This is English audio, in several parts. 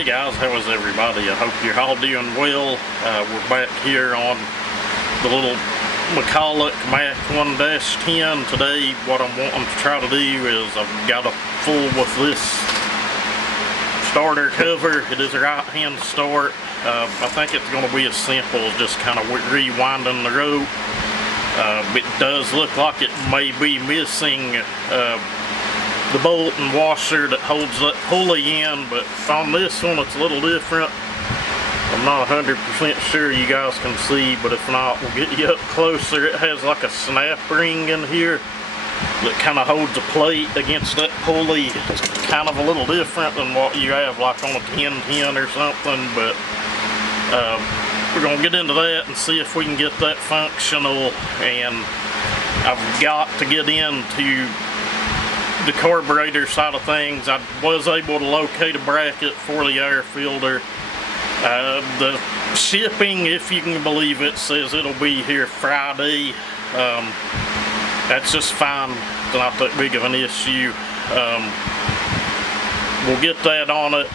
Hey guys, how is everybody? I hope you're all doing well. We're back here on the little McCulloch Mac 1-10. Today what I'm wanting to try to do is I've got a fool with this starter cover. It is a right hand start. I think it's going to be as simple as just kind of rewinding the rope. It does look like it may be missing the bolt and washer that holds that pulley in, but on this one it's a little different. I'm not 100% sure you guys can see, but if not, we'll get you up closer. It has like a snap ring in here that kind of holds a plate against that pulley. It's kind of a little different than what you have like on a 10-10 or something, but we're going to get into that and see if we can get that functional. And I've got to get into the carburetor side of things. I was able to locate a bracket for the air filter. The shipping, if you can believe it, says it'll be here Friday. That's just fine. It's not that big of an issue. We'll get that on it,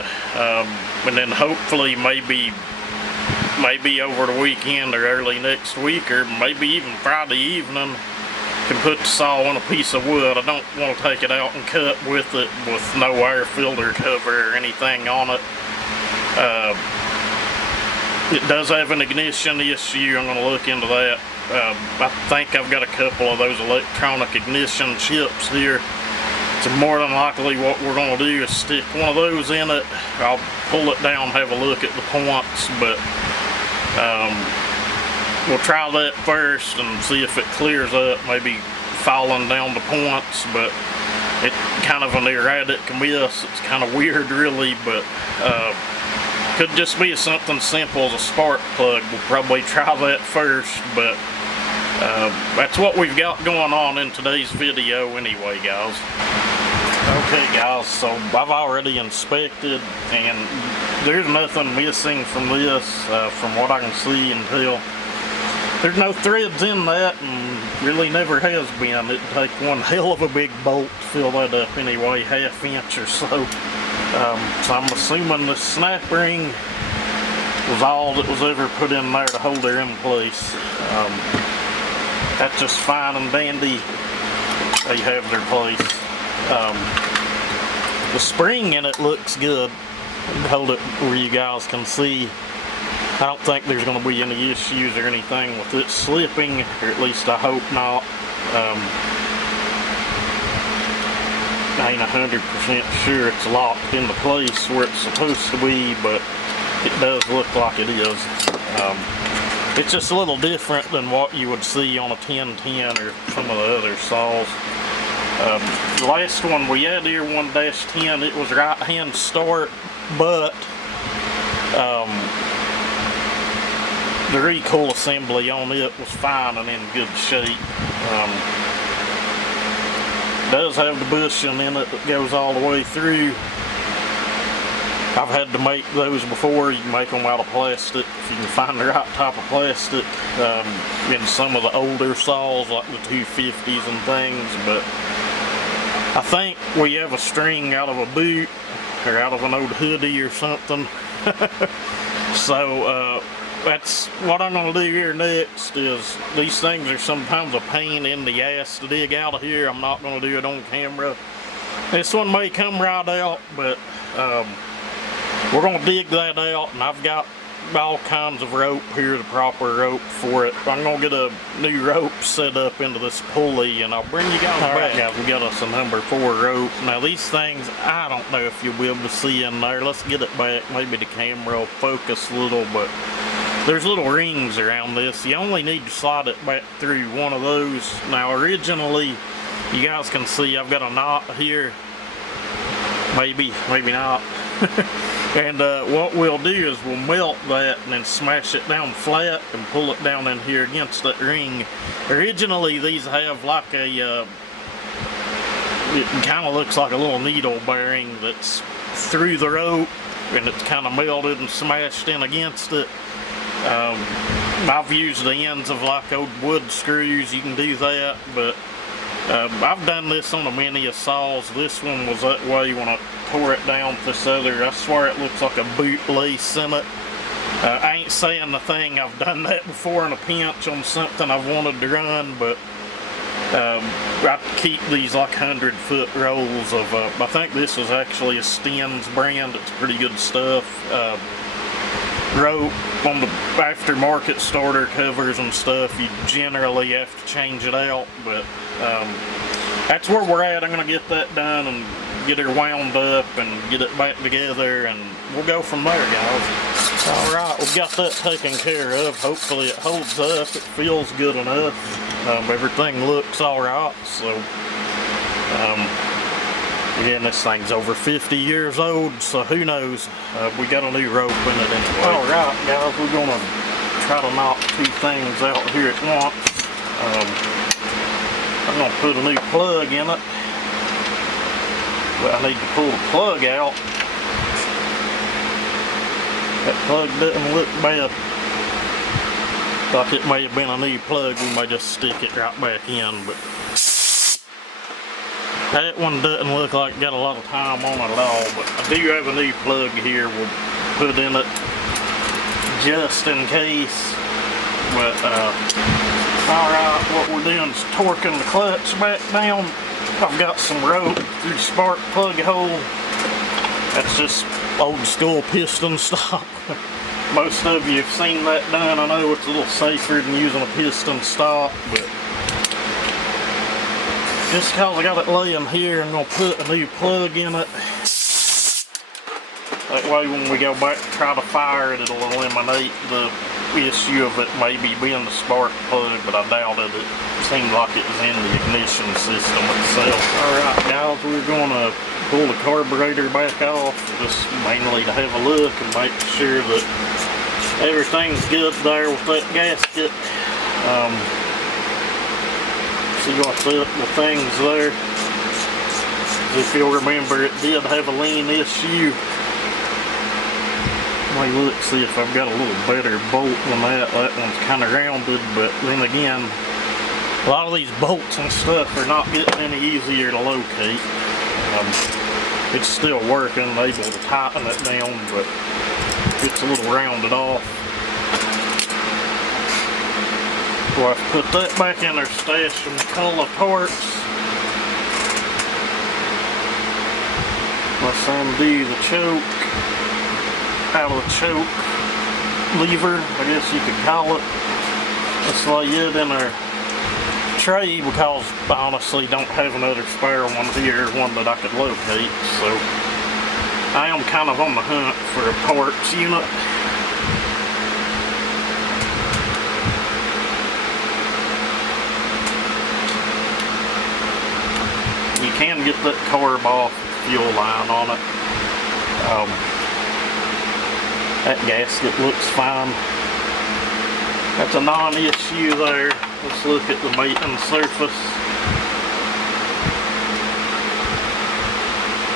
and then hopefully maybe over the weekend or early next week, or maybe even Friday evening, can put the saw on a piece of wood. I don't want to take it out and cut with it with no air filter cover or anything on it. It does have an ignition issue. I'm going to look into that. I think I've got a couple of those electronic ignition chips here. So more than likely what we're going to do is stick one of those in it. I'll pull it down, have a look at the points, but we'll try that first and see if it clears up, maybe falling down the points. But it's kind of an erratic miss. It's kind of weird really, but could just be something simple as a spark plug. We'll probably try that first, but that's what we've got going on in today's video anyway, guys. Okay guys, so I've already inspected and there's nothing missing from this, from what I can see and tell. There's no threads in that, and really never has been. It'd take one hell of a big bolt to fill that up anyway, ½ inch or so. So I'm assuming the snap ring was all that was ever put in there to hold her in place. That's just fine and dandy. They have their place. The spring in it looks good. Hold it where you guys can see. I don't think there's going to be any issues or anything with it slipping, or at least I hope not. I ain't 100% sure it's locked into place where it's supposed to be, but it does look like it is. It's just a little different than what you would see on a 10-10 or some of the other saws. The last one we had here, 1-10, it was right hand start, but the recoil assembly on it was fine and in good shape. Does have the bushing in it that goes all the way through. I've had to make those before. You can make them out of plastic if you can find the right type of plastic in some of the older saws like the 250s and things, but I think we have a string out of a boot or out of an old hoodie or something. So that's what I'm going to do here next. Is these things are sometimes a pain in the ass to dig out of here. I'm not going to do it on camera. This one may come right out, but we're going to dig that out, and I've got all kinds of rope here, the proper rope for it. I'm going to get a new rope set up into this pulley, and I'll bring you guys back. Right, guys, we got us a number 4 rope. Now these things, I don't know if you'll be able to see in there. Let's get it back. Maybe the camera will focus a little, but there's little rings around this. You only need to slide it back through one of those. Now originally, you guys can see I've got a knot here. Maybe not. And what we'll do is we'll melt that and then smash it down flat and pull it down in here against that ring. Originally these have like a, it kind of looks like a little needle bearing that's through the rope, and it's kind of melted and smashed in against it. I've used the ends of like old wood screws. You can do that, but I've done this on a many of saws. This one was that way when I tore it down. This other, I swear it looks like a boot lace in it. I ain't saying the thing, I've done that before in a pinch on something I've wanted to run, but I keep these like 100-foot rolls of, I think this is actually a Stens brand. It's pretty good stuff. Rope on the aftermarket starter covers and stuff, you generally have to change it out, but that's where we're at. I'm going to get that done and get her wound up and get it back together, and we'll go from there, guys. Alright, we've got that taken care of. Hopefully it holds up. It feels good enough. Everything looks alright, so again, this thing's over 50 years old, so who knows. We got a new rope in it anyway. Alright guys, we're going to try to knock two things out here at once. I'm going to put a new plug in it, but I need to pull the plug out. That plug doesn't look bad. Thought it may have been a new plug, we may just stick it right back in, but that one doesn't look like it got a lot of time on it at all, but I do have a new plug here we'll put in it just in case. But alright, what we're doing is torquing the clutch back down. I've got some rope through the spark plug hole. That's just old school piston stop. Most of you have seen that done. I know it's a little safer than using a piston stop, but just because I got it laying here, I'm going to put a new plug in it. That way when we go back to try to fire it, it'll eliminate the issue of it maybe being the spark plug, but I doubted it. It seemed like it was in the ignition system itself. Alright guys, we're going to pull the carburetor back off, just mainly to have a look and make sure that everything's good there with that gasket. See what's up with things there. If you'll remember, it did have a lean issue. Let me look, see if I've got a little better bolt than that. That one's kind of rounded, but then again, a lot of these bolts and stuff are not getting any easier to locate. It's still working, able to tighten it down, but it's a little rounded off. Well, I've put that back in our stash of McCulloch parts. Let's undo the choke out of the choke lever, I guess you could call it. Let's lay it in our tray because I honestly don't have another spare one here, one that I could locate, so I am kind of on the hunt for a parts unit. You can get that carb off the fuel line on it. That gasket looks fine. That's a non-issue there. Let's look at the mating surface.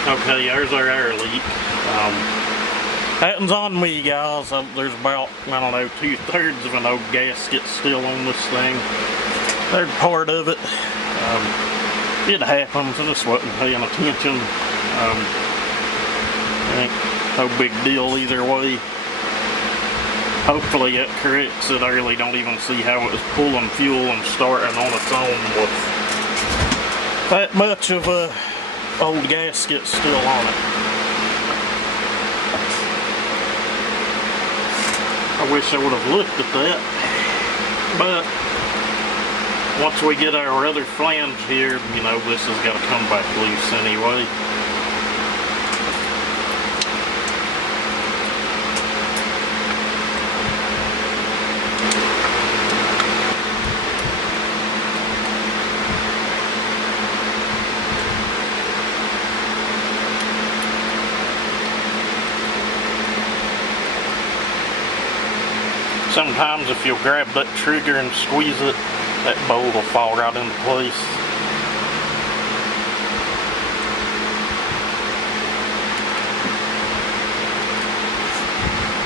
Okay, there's our air leak. Happens on me, guys. There's about, I don't know, 2/3 of an old gasket still on this thing. They're part of it. It happens. I just wasn't paying attention. Ain't no big deal either way. Hopefully it corrects it. I really don't even see how it was pulling fuel and starting on its own with that much of a old gasket still on it. I wish I would have looked at that, but once we get our other flange here, you know, this has got to come back loose anyway. Sometimes if you'll grab that trigger and squeeze it, that bolt will fall right into place.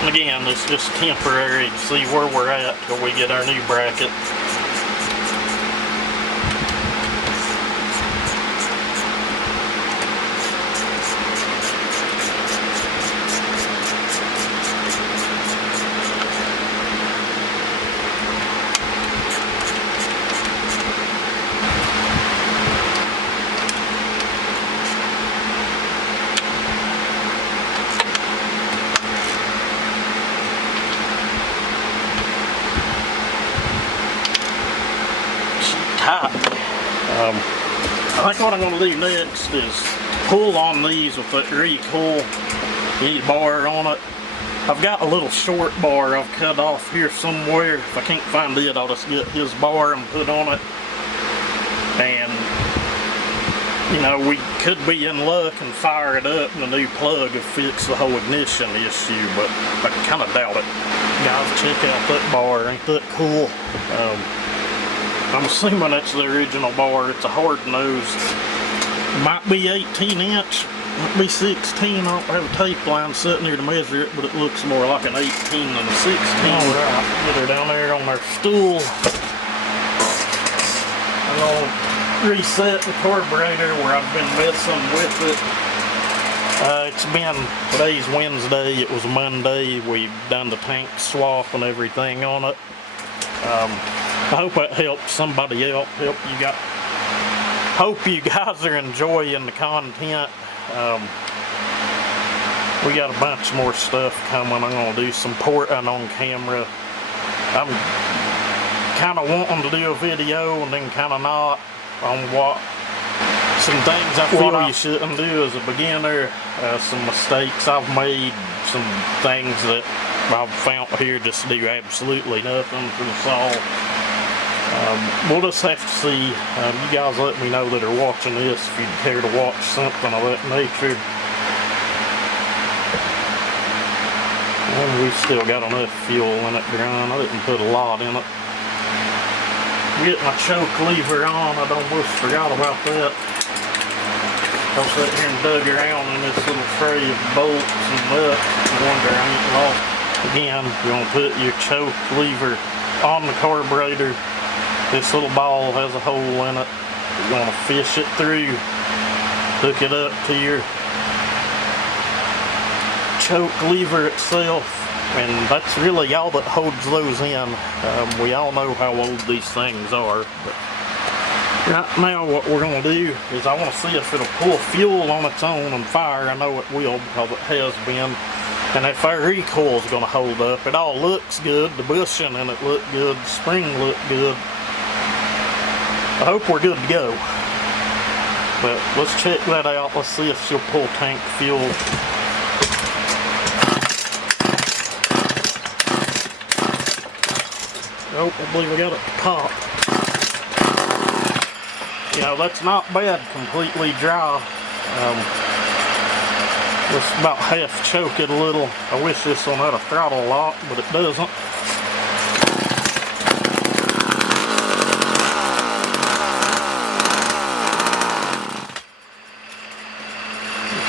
And again, it's just temporary to see where we're at till we get our new bracket. tight. I think what I'm going to do next is pull on these with that recoil bar on it. I've got a little short bar I've cut off here somewhere. If I can't find it, I'll just get his bar and put on it. And you know, we could be in luck and fire it up and a new plug will fix the whole ignition issue, but I kind of doubt it. Guys, check out that bar, ain't that cool? I'm assuming that's the original bar. It's a hard nose. Might be 18 inch, might be 16. I don't have a tape line sitting here to measure it, but it looks more like an 18 than a 16. Alright, get her down there on our stool. I'm gonna reset the carburetor where I've been messing with it. Today's Wednesday, it was Monday. We've done the tank swap and everything on it. I hope that helps somebody else, hope you guys are enjoying the content. We got a bunch more stuff coming. I'm gonna do some porting on camera. I'm kind of wanting to do a video and then kind of not on what some things I feel you shouldn't do as a beginner, some mistakes I've made, some things that I've found here just do absolutely nothing for the saw. We'll just have to see. You guys let me know that are watching this if you'd care to watch something of that nature. And we still got enough fuel in it to run. I didn't put a lot in it. Get my choke lever on. I almost forgot about that. I'll sit here and dug around in this little tray of bolts and nuts and wonder I ain't lost. Again, you're going to put your choke lever on the carburetor. This little ball has a hole in it. You're going to fish it through, hook it up to your choke lever itself, and that's really all that holds those in. We all know how old these things are, but right now what we're going to do is I want to see if it'll pull fuel on its own and fire. I know it will because it has been. And if our recoil's going to hold up, it all looks good. The bushing in it looked good, the spring looked good. I hope we're good to go. But let's check that out. Let's see if she'll pull tank fuel. Oh, I believe we got it to pop. You know, that's not bad, completely dry. Just about half choke it a little. I wish this one had a throttle lock, but it doesn't.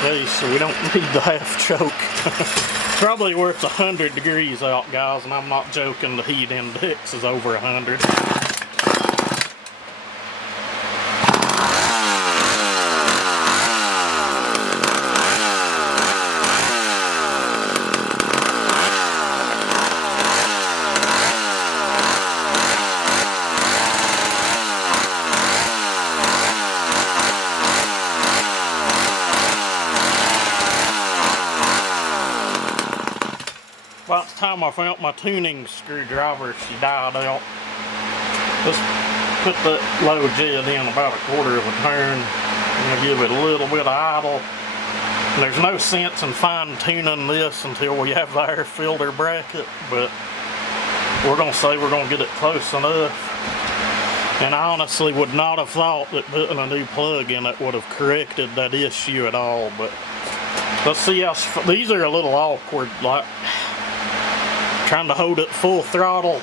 Okay, so we don't need the half choke. Probably where it's 100 degrees out, guys, and I'm not joking, the heat index is over 100. About the time I found my tuning screwdriver, she died out. Just put that low jet in about 1/4 of a turn. I'm gonna give it a little bit of idle. And there's no sense in fine tuning this until we have the air filter bracket, but we're gonna say we're gonna get it close enough. And I honestly would not have thought that putting a new plug in it would have corrected that issue at all, but let's see how, these are a little awkward, like trying to hold it full throttle.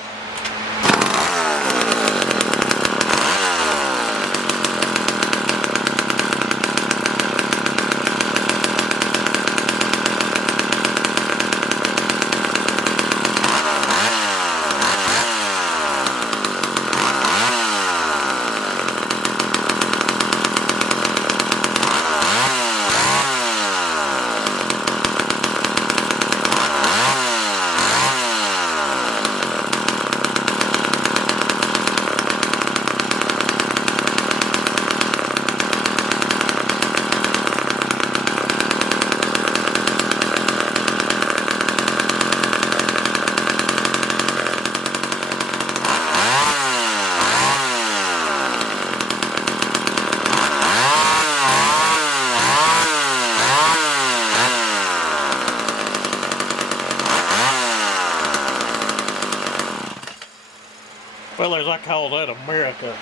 Fellas, I call that America.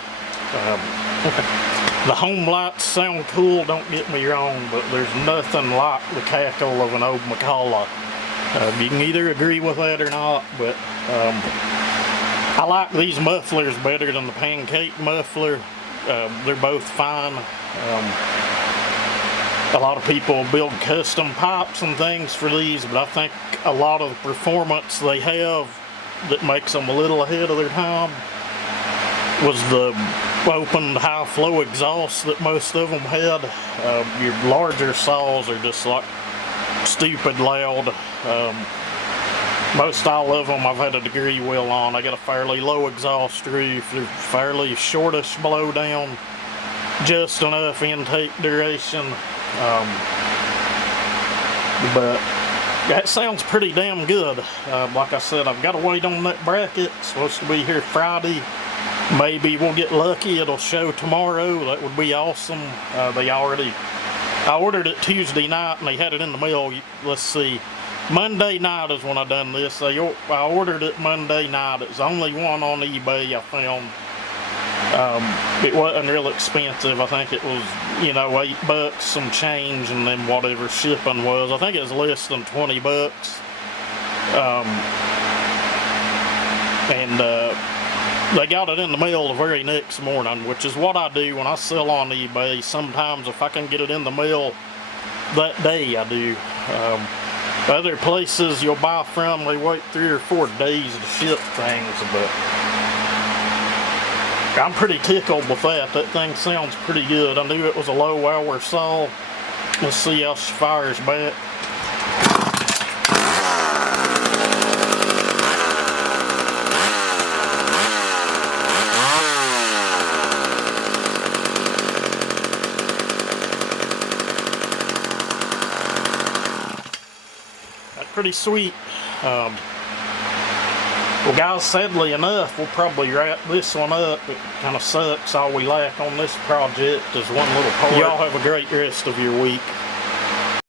The home lights sound cool, don't get me wrong, but there's nothing like the cackle of an old McCulloch. You can either agree with that or not, but I like these mufflers better than the pancake muffler. They're both fine. A lot of people build custom pipes and things for these, but I think a lot of the performance they have that makes them a little ahead of their time was the opened high flow exhaust that most of them had. Your larger saws are just like stupid loud. Most all of them I've had a degree wheel on. I got a fairly low exhaust roof, they're fairly shortish blowdown, just enough intake duration. But that sounds pretty damn good. Like I said, I've got to wait on that bracket. It's supposed to be here Friday. Maybe we'll get lucky, it'll show tomorrow. That would be awesome. I ordered it Tuesday night and they had it in the mail. Let's see, Monday night is when I done this. I ordered it Monday night. It's the only one on eBay I found. It wasn't real expensive. I think it was, $8, some change, and then whatever shipping was. I think it was less than $20. They got it in the mail the very next morning, which is what I do when I sell on eBay. Sometimes if I can get it in the mail that day, I do. Other places you'll buy from, they wait 3 or 4 days to ship things, but I'm pretty tickled with that. That thing sounds pretty good. I knew it was a low hour saw. Let's see how she fires back. That's pretty sweet. Well guys, sadly enough, we'll probably wrap this one up. It kind of sucks. All we lack on this project is one little part. Y'all have a great rest of your week.